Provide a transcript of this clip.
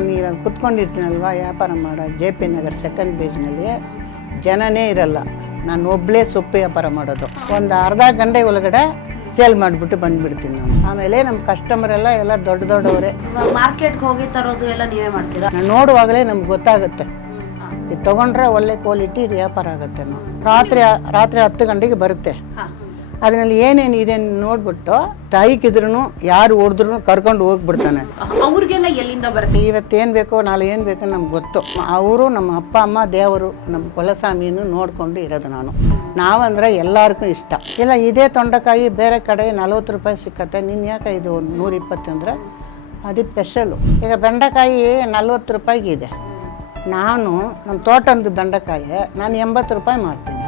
ನಾನು ಇವಾಗ ಕುತ್ಕೊಂಡಿರ್ತೀನಲ್ವ ವ್ಯಾಪಾರ ಮಾಡೋ JP ನಗರ್ ಸೆಕೆಂಡ್ ಪೇಜ್ನಲ್ಲಿ ಜನನೇ ಇರಲ್ಲ. ನಾನು ಒಬ್ಬಳೇ ಸೊಪ್ಪು ವ್ಯಾಪಾರ ಮಾಡೋದು. ಒಂದು ಅರ್ಧ ಗಂಟೆ ಒಳಗಡೆ ಸೇಲ್ ಮಾಡಿಬಿಟ್ಟು ಬಂದುಬಿಡ್ತೀನಿ ನಾನು. ಆಮೇಲೆ ನಮ್ಮ ಕಸ್ಟಮರ್ ಎಲ್ಲ ದೊಡ್ಡವರೇ. ಮಾರ್ಕೆಟ್ಗೆ ಹೋಗಿ ತರೋದು ಎಲ್ಲ ನೀವೇ ಮಾಡ್ತೀರಾ? ನಾನು ನೋಡುವಾಗಲೇ ನಮ್ಗೆ ಗೊತ್ತಾಗುತ್ತೆ, ಇದು ತೊಗೊಂಡ್ರೆ ಒಳ್ಳೆ ಕ್ವಾಲಿಟಿ ಇದು ವ್ಯಾಪಾರ ಆಗುತ್ತೆ. ರಾತ್ರಿ 10 ಗಂಟೆಗೆ ಬರುತ್ತೆ. ಅದರಲ್ಲಿ ಏನೇನು ಇದೆ ನೋಡ್ಬಿಟ್ಟು ತಾಯಿಕಿದ್ರು ಯಾರು ಹೊಡೆದ್ರು ಕರ್ಕೊಂಡು ಹೋಗ್ಬಿಡ್ತಾನೆ. ಅವ್ರಿಗೆಲ್ಲ ಎಲ್ಲಿಂದ ಬರುತ್ತೆ? ಇವತ್ತೇನು ಬೇಕೋ ನಾಳೆ ಏನು ಬೇಕೋ ನಮ್ಗೆ ಗೊತ್ತು. ಅವರು ನಮ್ಮ ಅಪ್ಪ ಅಮ್ಮ ದೇವರು ನಮ್ಮ ಕುಲಸ್ವಾಮಿಯನ್ನು ನೋಡ್ಕೊಂಡು ಇರೋದು ನಾನು. ನಾವಂದ್ರೆ ಎಲ್ಲರಿಗೂ ಇಷ್ಟ ಇಲ್ಲ. ಇದೇ ತೊಂಡೆಕಾಯಿ ಬೇರೆ ಕಡೆ 40 ರೂಪಾಯಿ ಸಿಕ್ಕತ್ತೆ, ನೀನು ಯಾಕೆ ಇದು 120 ಅಂದರೆ ಅದು ಸ್ಪೆಷಲು. ಈಗ ಬೆಂಡೆಕಾಯಿ 40 ರೂಪಾಯಿಗೆ ಇದೆ. ನಾನು ನಮ್ಮ ತೋಟದ ಬೆಂಡೆಕಾಯಿ ನಾನು 80 ರೂಪಾಯಿ ಮಾಡ್ತೀನಿ.